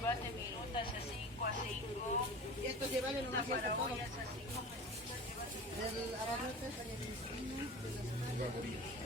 Llevate minutas a 5 a 5. Y esto llevarle nomás Para todo. ollas a 5. El abarrote estaría bien.